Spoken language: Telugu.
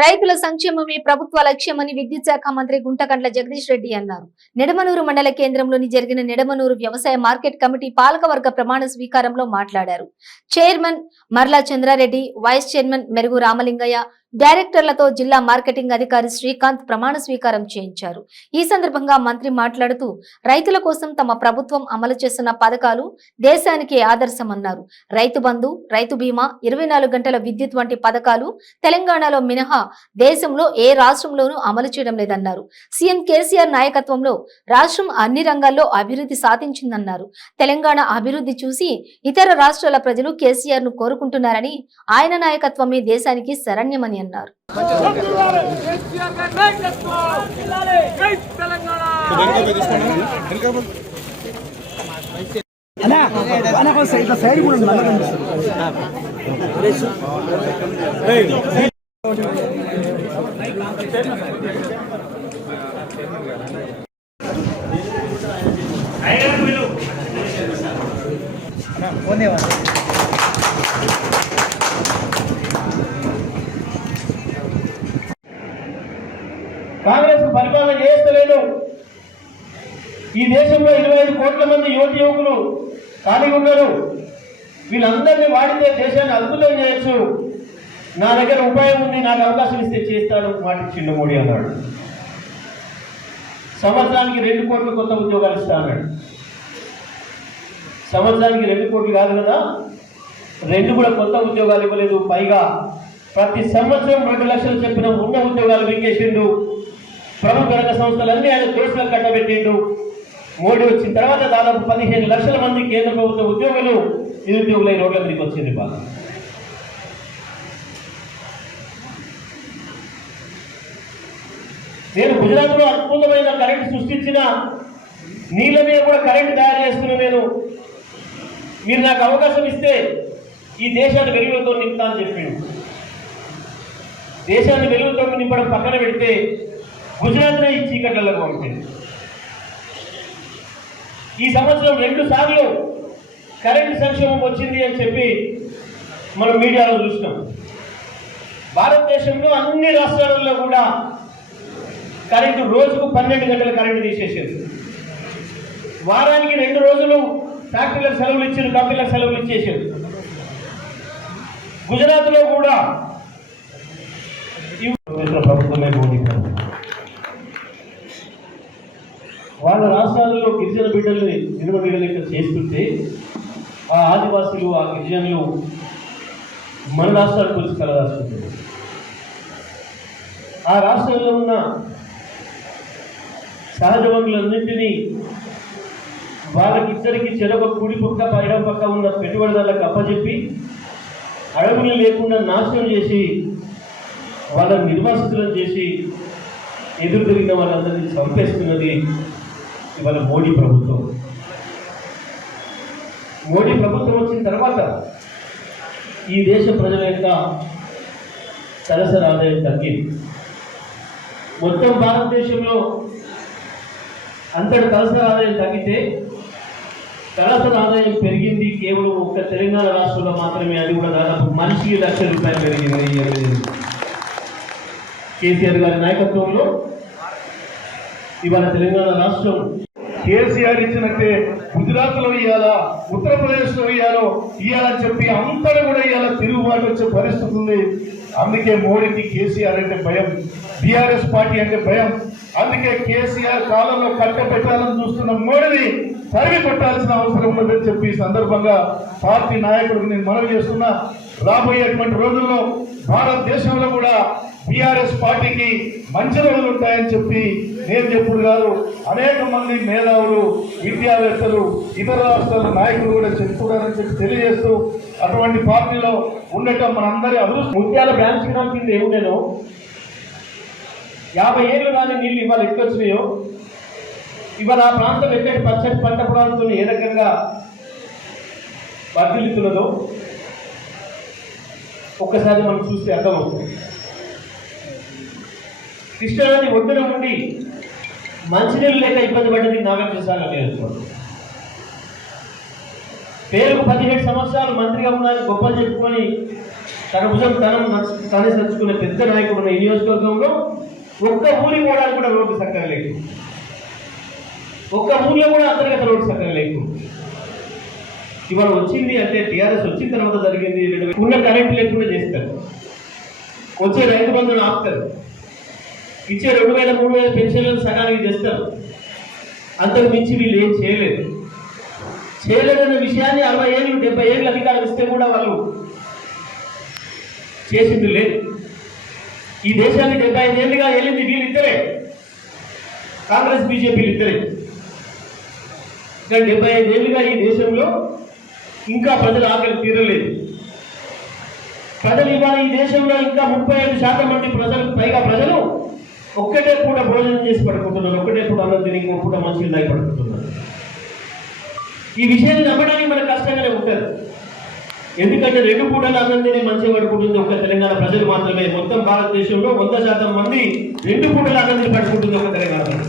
రైతుల సంక్షేమమే ప్రభుత్వ లక్ష్యమని విద్యుత్ శాఖ మంత్రి గుంటకండ్ల జగదీష్ రెడ్డి అన్నారు. నిడమనూరు మండల కేంద్రంలోని జరిగిన నిడమనూరు వ్యవసాయ మార్కెట్ కమిటీ పాలకవర్గ ప్రమాణ స్వీకారంలో మాట్లాడారు. Chairman Marla Chandrareddy, vice chairman Merugu Ramalingaiah, డైరెక్టర్లతో జిల్లా మార్కెటింగ్ అధికారి శ్రీకాంత్ ప్రమాణ స్వీకారం చేయించారు. ఈ సందర్భంగా మంత్రి మాట్లాడుతూ రైతుల కోసం తమ ప్రభుత్వం అమలు చేస్తున్న పథకాలు దేశానికి ఆదర్శమన్నారు. రైతు బంధు, రైతు బీమా, 24 గంటల విద్యుత్ వంటి పథకాలు తెలంగాణలో మినహా దేశంలో ఏ రాష్ట్రంలోనూ అమలు చేయడం లేదన్నారు. సీఎం కేసీఆర్ నాయకత్వంలో రాష్ట్రం అన్ని రంగాల్లో అభివృద్ధి సాధించిందన్నారు. తెలంగాణ అభివృద్ధి చూసి ఇతర రాష్ట్రాల ప్రజలు కేసీఆర్ ను కోరుకుంటున్నారని, ఆయన నాయకత్వమే దేశానికి శరణ్యమని అన్నారు. కాంగ్రెస్ పరిపాలన చేస్తలేదు. ఈ దేశంలో 25 కోట్ల మంది యువతి యువకులు ఖాళీగా ఉన్నారు. వీళ్ళందరినీ వాడితే దేశాన్ని అద్భుతం చేయొచ్చు. నా దగ్గర ఉపాయం ఉంది, నాకు అవకాశం ఇస్తే చేస్తాను మాట ఇచ్చిండు మోడీ అన్నాడు. సంవత్సరానికి 2 కోట్ల కొత్త ఉద్యోగాలు ఇస్తా అన్నాడు. సంవత్సరానికి 2 కోట్లు కాదు కదా, 2 కూడా కొత్త ఉద్యోగాలు ఇవ్వలేదు. పైగా ప్రతి సంవత్సరం 2 లక్షలు చెప్పిన ఉన్న ఉద్యోగాలు వెంకేసిండు. ప్రభుత్వ రంగ సంస్థలన్నీ ఆయన దోషులకు కట్టబెట్టిండు. మోడీ వచ్చిన తర్వాత దాదాపు 15 లక్షల మంది కేంద్ర ప్రభుత్వ ఉద్యోగులు నిరుద్యోగులై రోడ్ల మీదకి వచ్చింది. బాగా నేను గుజరాత్లో అద్భుతమైన కరెంట్ సృష్టించిన, నీళ్ళ మీద కూడా కరెంట్ తయారు చేస్తున్నా. మీరు నాకు అవకాశం ఇస్తే ఈ దేశాన్ని వెలుగులతో నింపుతా అని చెప్పిండు. దేశాన్ని వెలుగుతో నింపడం పక్కన పెడితే గుజరాత్లో ఈ చీకట్లకు పంపింది. ఈ సంవత్సరం 2 సార్లు కరెంటు సంక్షేమం వచ్చింది అని చెప్పి మనం మీడియాలో చూసినాం. భారతదేశంలో అన్ని రాష్ట్రాలలో కూడా కరెంటు రోజుకు 12 గంటల కరెంటు తీసేసేది. వారానికి 2 రోజులు ఫ్యాక్టరీలకు సెలవులు ఇచ్చారు, కంపెనీలకు సెలవులు ఇచ్చేసారు. గుజరాత్లో కూడా ప్రభుత్వమే బోధించారు. వాళ్ళ రాష్ట్రాలలో గిరిజన బిడ్డల్ని నిర్వహణ చేస్తుంటే ఆ ఆదివాసులు, ఆ గిరిజనులు మన రాష్ట్రాలకు వచ్చి కలరాసుకుంటారు. ఆ రాష్ట్రంలో ఉన్న సహజ వనరులన్నింటినీ వాళ్ళకిద్దరికి చెరొక కుడి పక్క ఎడమ పక్క ఉన్న పెట్టుబడిదారులకు అప్పచెప్పి అడవులు లేకుండా నాశనం చేసి వాళ్ళని నిర్వాసితులను చేసి ఎదురు తిరిగిన వాళ్ళందరినీ చంపేస్తున్నది ఇవాళ మోడీ ప్రభుత్వం. మోడీ ప్రభుత్వం వచ్చిన తర్వాత ఈ దేశ ప్రజల యొక్క సరసరి ఆదాయం తగ్గింది. మొత్తం భారతదేశంలో అంతటి తలసరి ఆదాయం తగ్గితే తలసరి ఆదాయం పెరిగింది కేవలం ఒక్క తెలంగాణ రాష్ట్రంలో మాత్రమే. అది కూడా దాదాపు మనిషికి ₹1,00,000 పెరిగింది. కేసీఆర్ గారి నాయకత్వంలో ఇవాళ తెలంగాణ రాష్ట్రం కేసీఆర్ ఇచ్చినట్టే గుజరాత్లో ఇవ్వాలా, ఉత్తరప్రదేశ్లో ఇవ్వాలని చెప్పి అంతా కూడా ఇవాళ తిరుగుబాటు వచ్చే పరిస్థితి ఉంది. అందుకే మోడీకి కేసీఆర్ అంటే భయం, బీఆర్ఎస్ పార్టీ అంటే భయం. అందుకే కేసీఆర్ కాలంలో కట్టబెట్టాలని చూస్తున్న మోడీని తరిమి కొట్టాల్సిన అవసరం ఉన్నదని చెప్పి ఈ సందర్భంగా పార్టీ నాయకుడికి నేను మనవి చేస్తున్నా. రాబోయేటువంటి రోజుల్లో భారతదేశంలో కూడా బీఆర్ఎస్ పార్టీకి మంచి రోజులు ఉంటాయని చెప్పి నేను చెప్పుడు కాదు, అనేక మంది మేధావులు, విద్యావేత్తలు, ఇతర రాష్ట్రాల నాయకులు కూడా చెప్పుకుంటారని చెప్పి తెలియజేస్తూ అటువంటి పార్టీలో ఉండటం మనందరి అదృష్టం. ముత్యాల బ్రాంచ్ కింద ఏముండేనో 50 ఏళ్ళు కానీ నీళ్ళు ఇవాళ ఎక్కొచ్చినాయో, ఇవాళ ఆ ప్రాంతం ఎక్కడి పచ్చటి పంట పొలాలతో ఏ రకంగా వర్ధిల్లుతున్నదో ఒక్కసారి మనం చూస్తే అర్థమవుతుంది. కృష్ణానది ఒడ్డున ఉండి మంచినీళ్ళు లేక ఇబ్బంది పడ్డది నాగార్జున సాగర్ నియోజకవర్గం. పేరుకు 17 సంవత్సరాలు మంత్రిగా ఉన్నారని గొప్పలు చెప్పుకొని తన భుజం తానే సర్చుకునే పెద్ద నాయకుడు ఉన్న ఈ నియోజకవర్గంలో ఒక్క ఊరి పోవడానికి కూడా రోడ్డు చక్కగా లేదు. ఒక్క ఊర్లో కూడా అంతర్గత రోడ్డు చక్కగా లేదు. ఇవాళ వచ్చింది అంటే టీఆర్ఎస్ వచ్చిన తర్వాత జరిగింది. ఉన్న కరెంట్ లేకుండా చేస్తారు, వచ్చే రైతు బంధువులు ఆపుతారు, ఇచ్చే 2000, 3000 పెన్షన్లను సగానికి చేస్తారు. అంతకు మించి వీళ్ళు ఏం చేయలేదు. చేయలేదన్న విషయాన్ని 60 ఏళ్ళు 70 ఏళ్ళు అధికారం ఇస్తే కూడా వాళ్ళు చేసింది లేదు. ఈ దేశాన్ని 75 ఏళ్ళుగా వెళ్ళింది వీళ్ళిద్దరే, కాంగ్రెస్ బీజేపీలు ఇద్దరే. ఇంకా 75 ఏళ్ళుగా ఈ దేశంలో ఇంకా ప్రజల ఆకలి తీరలేదు. ప్రజలు ఇవాళ ఈ దేశంలో ఇంకా 35% మంది పైగా ప్రజలు ఒక్కటే పూట భోజనం చేసి పడుకుంటున్నారు, ఒక్కటే పూట అన్నం తిని ఇంకో పూట మంచిగా దాగి పడుకుంటున్నారు. ఈ విషయాన్ని నమ్మడానికి మనకు కష్టంగానే ఉంటుంది. ఎందుకంటే 2 పూటలు అన్నం తిని మంచిగా పడుకుంటుంది ఒక తెలంగాణ ప్రజలు మాత్రమే. మొత్తం భారతదేశంలో 100% మంది 2 పూటలు అన్నం తిని పడుకుంటుంది ఒక తెలంగాణ.